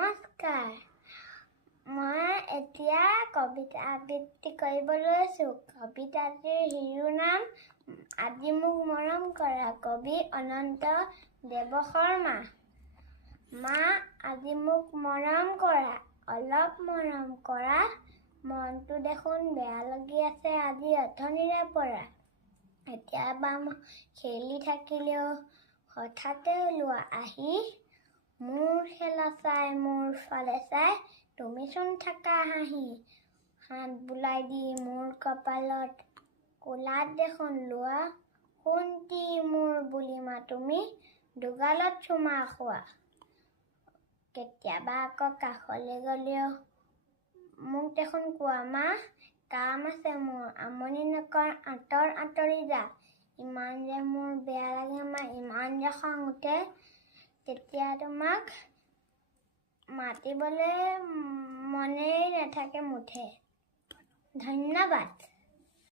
নমস্কাৰ। মই এতিয়া কবিতা আবৃত্তি কৰিবলৈ আছোঁ। কবিতাটিৰ শিৰোৰ নাম আজি মোক মৰম কৰা। কবি অনন্ত দেৱশৰ্মা। মা আজি মোক মৰম কৰা, অলপ মৰম কৰা, মনটো দেখোন বেয়া লাগি আছে আজি অথনিৰে পৰা। কেতিয়াবা খেলি থাকিলেও হঠাতে ওলোৱা আহি, মোৰ খেলা চাই মোৰ ফালে চাই তুমিচোন থাকা হাঁহি। হাত বুলাই দি মোৰ কপালত কোলাত দেখোন লোৱা, সোণটি মোৰ বুলি তুমি দুগালত চুমা খোৱা। কেতিয়াবা আকৌ কাষলৈ গ'লেও মোক দেখোন কোৱা, মা কাম আছে মোৰ, আমনি নকৰ, আঁতৰি যা। ইমান যে মোৰ বেয়া লাগে মা, ইমান যে খং উঠে, তেতিয়া তোমাক মাতিবলৈ মনেই নাথাকে মুঠে। ধন্যবাদ।